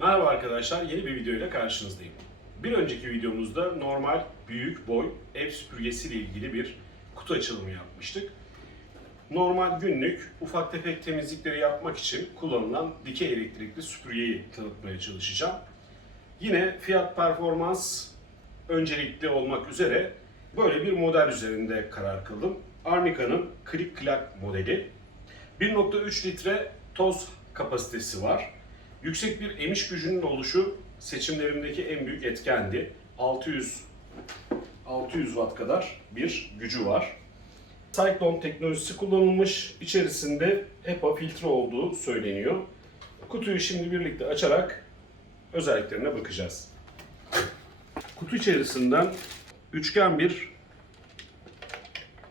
Merhaba arkadaşlar, yeni bir videoyla karşınızdayım. Bir önceki videomuzda normal, büyük boy ev süpürgesi ile ilgili bir kutu açılımı yapmıştık. Normal günlük ufak tefek temizlikleri yapmak için kullanılan dikey elektrikli süpürgeyi tanıtmaya çalışacağım. Yine fiyat performans öncelikli olmak üzere böyle bir model üzerinde karar kıldım. Arnica'nın Click Clack modeli. 1.3 litre toz kapasitesi var. Yüksek bir emiş gücünün oluşu seçimlerimdeki en büyük etkendi. 600 600 watt kadar bir gücü var. Cyclone teknolojisi kullanılmış. İçerisinde HEPA filtre olduğu söyleniyor. Kutuyu şimdi birlikte açarak özelliklerine bakacağız. Kutu içerisinden üçgen bir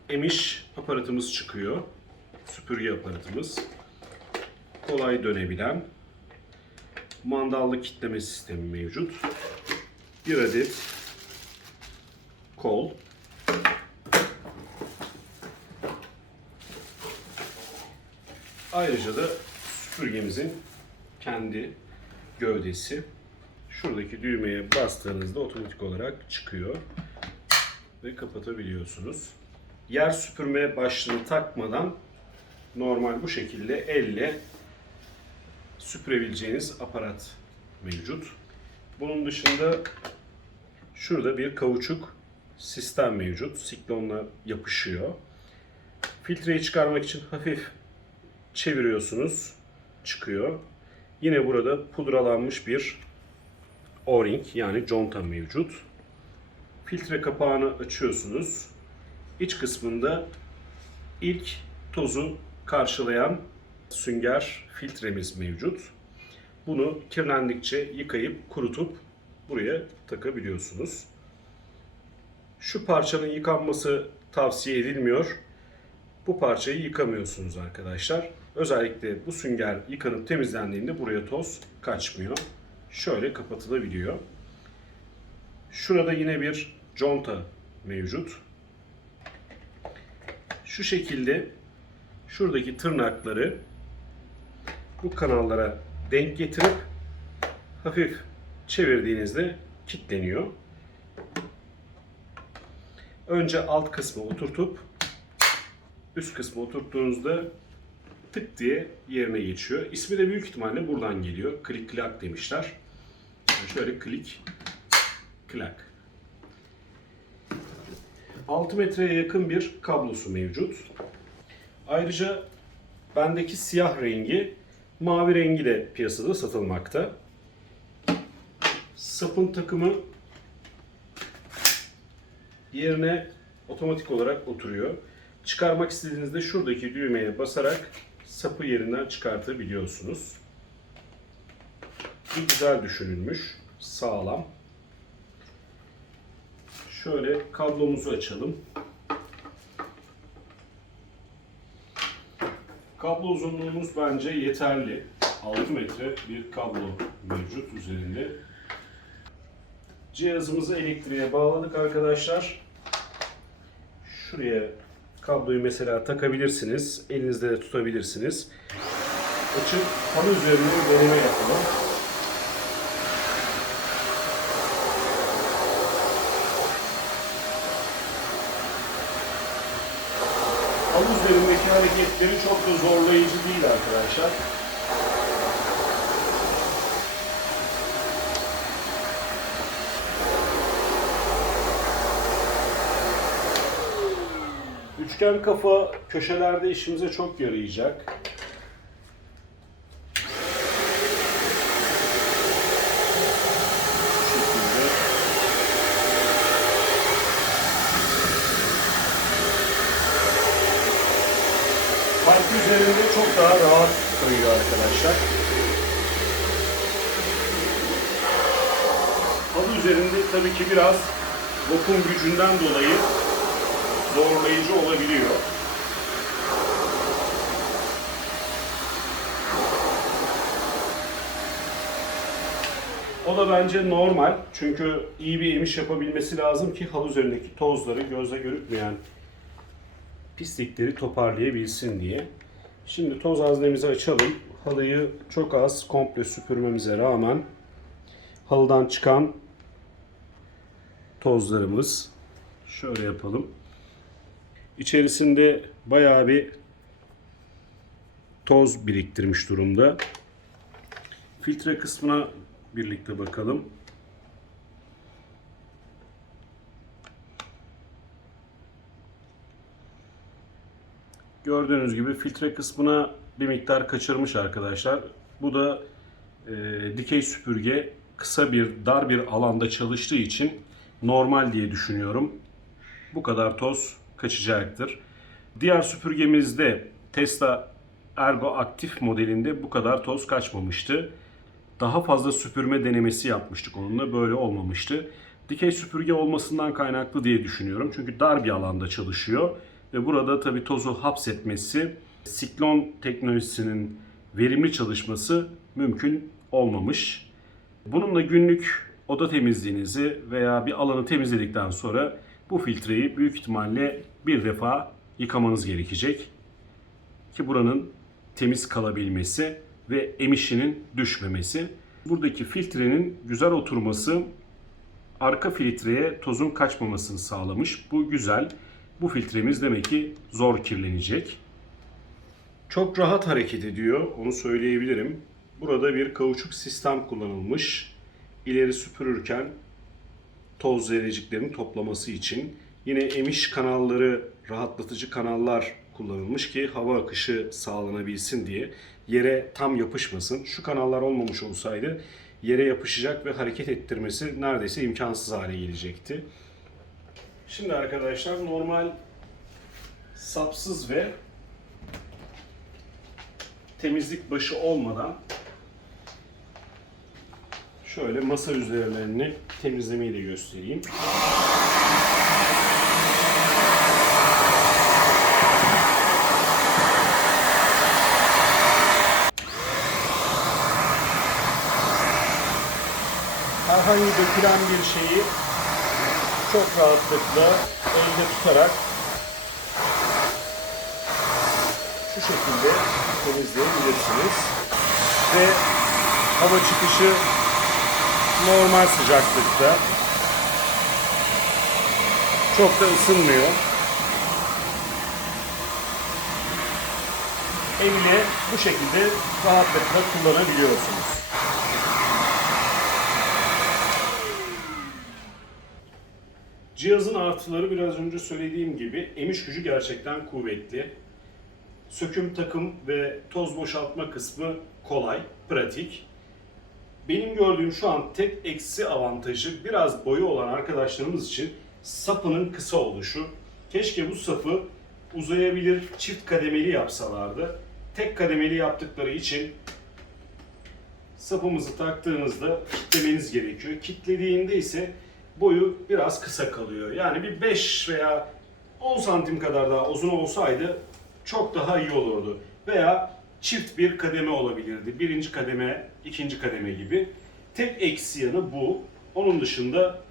emiş aparatımız çıkıyor. Süpürge aparatımız. Kolay dönebilen mandallı kitleme sistemi mevcut. Bir adet kol. Ayrıca da süpürgemizin kendi gövdesi. Şuradaki düğmeye bastığınızda otomatik olarak çıkıyor ve kapatabiliyorsunuz. Yer süpürme başlığını takmadan normal bu şekilde elle süpürebileceğiniz aparat mevcut. Bunun dışında şurada bir kauçuk sistem mevcut. Siklonla yapışıyor. Filtreyi çıkarmak için hafif çeviriyorsunuz. Çıkıyor. Yine burada pudralanmış bir o-ring yani conta mevcut. Filtre kapağını açıyorsunuz. İç kısmında ilk tozu karşılayan sünger filtremiz mevcut. Bunu kirlendikçe yıkayıp kurutup buraya takabiliyorsunuz. Şu parçanın yıkanması tavsiye edilmiyor. Bu parçayı yıkamıyorsunuz arkadaşlar. Özellikle bu sünger yıkanıp temizlendiğinde buraya toz kaçmıyor. Şöyle kapatılabiliyor. Şurada yine bir conta mevcut. Şu şekilde şuradaki tırnakları bu kanallara denk getirip hafif çevirdiğinizde kilitleniyor. Önce alt kısmı oturtup üst kısmı oturttuğunuzda tık diye yerine geçiyor. İsmi de büyük ihtimalle buradan geliyor. Click clack demişler. Yani şöyle click clack. 6 metreye yakın bir kablosu mevcut. Ayrıca bendeki siyah rengi mavi rengi de piyasada satılmakta. Sapın takımı yerine otomatik olarak oturuyor. Çıkarmak istediğinizde şuradaki düğmeye basarak sapı yerinden çıkartabiliyorsunuz. Bu güzel düşünülmüş, sağlam. Şöyle kablomuzu açalım. Kablo uzunluğumuz bence yeterli. 6 metre bir kablo mevcut üzerinde. Cihazımızı elektriğe bağladık arkadaşlar. Şuraya kabloyu mesela takabilirsiniz. Elinizde de tutabilirsiniz. Açıp halı üzerinde deneme yapalım. Halı üzerindeki hareketleri çok da zorlayıcı değil arkadaşlar. Üçgen kafa köşelerde işimize çok yarayacak. Bu şekilde. Park üzerinde çok daha rahat kayıyor arkadaşlar. Halı üzerinde tabii ki biraz vakum gücünden dolayı zorlayıcı olabiliyor. O da bence normal. Çünkü iyi bir emiş yapabilmesi lazım ki halı üzerindeki tozları gözle görükmeyen pislikleri toparlayabilsin diye. Şimdi toz haznemizi açalım. halıyı çok az komple süpürmemize rağmen halıdan çıkan tozlarımız şöyle yapalım. İçerisinde bayağı bir toz biriktirmiş durumda. Filtre kısmına birlikte bakalım. Gördüğünüz gibi filtre kısmına bir miktar kaçırmış arkadaşlar. Bu da e, dikey süpürge kısa bir dar bir alanda çalıştığı için normal diye düşünüyorum. Bu kadar toz kaçacaktır. Diğer süpürgemizde Tesla Ergo Aktif modelinde bu kadar toz kaçmamıştı. Daha fazla süpürme denemesi yapmıştık onunla. Böyle olmamıştı. Dikey süpürge olmasından kaynaklı diye düşünüyorum. Çünkü dar bir alanda çalışıyor. Ve burada tabii tozu hapsetmesi, siklon teknolojisinin verimli çalışması mümkün olmamış. Bununla günlük oda temizliğinizi veya bir alanı temizledikten sonra bu filtreyi büyük ihtimalle bir defa yıkamanız gerekecek. Ki buranın temiz kalabilmesi ve emişinin düşmemesi. Buradaki filtrenin güzel oturması arka filtreye tozun kaçmamasını sağlamış. Bu güzel. Bu filtremiz demek ki zor kirlenecek. Çok rahat hareket ediyor, onu söyleyebilirim. Burada bir kauçuk sistem kullanılmış. İleri süpürürken toz zerreciklerini toplaması için. Yine emiş kanalları, rahatlatıcı kanallar kullanılmış ki hava akışı sağlanabilsin diye. Yere tam yapışmasın. Şu kanallar olmamış olsaydı yere yapışacak ve hareket ettirmesi neredeyse imkansız hale gelecekti. Şimdi arkadaşlar normal sapsız ve temizlik başı olmadan şöyle masa üzerlerini temizlemeyi de göstereyim. Herhangi dökülen bir şeyi çok rahatlıkla elde tutarak şu şekilde temizleyebilirsiniz. Ve hava çıkışı normal sıcaklıkta. Çok da ısınmıyor. Evle bu şekilde rahatlıkla kullanabiliyorsunuz. Cihazın artıları biraz önce söylediğim gibi emiş gücü gerçekten kuvvetli. Söküm, takım ve toz boşaltma kısmı kolay, pratik. Benim gördüğüm şu an tek eksi avantajı biraz boyu olan arkadaşlarımız için sapının kısa oluşu. Keşke bu sapı uzayabilir çift kademeli yapsalardı. Tek kademeli yaptıkları için sapımızı taktığınızda kitlemeniz gerekiyor. Kitlediğinde ise boyu biraz kısa kalıyor. Yani bir 5 veya 10 santim kadar daha uzun olsaydı çok daha iyi olurdu. Veya çift bir kademe olabilirdi. Birinci kademe, ikinci kademe gibi. Tek eksi yanı bu. Onun dışında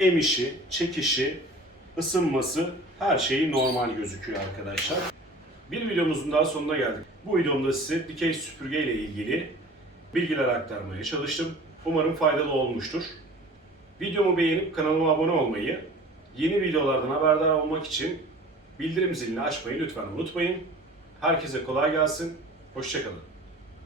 emişi, çekişi, ısınması her şeyi normal gözüküyor arkadaşlar. Bir videomuzun daha sonuna geldik. Bu videomda size dikey süpürge ile ilgili bilgiler aktarmaya çalıştım. Umarım faydalı olmuştur. Videomu beğenip kanalıma abone olmayı, yeni videolardan haberdar olmak için bildirim zilini açmayı lütfen unutmayın. Herkese kolay gelsin, hoşçakalın.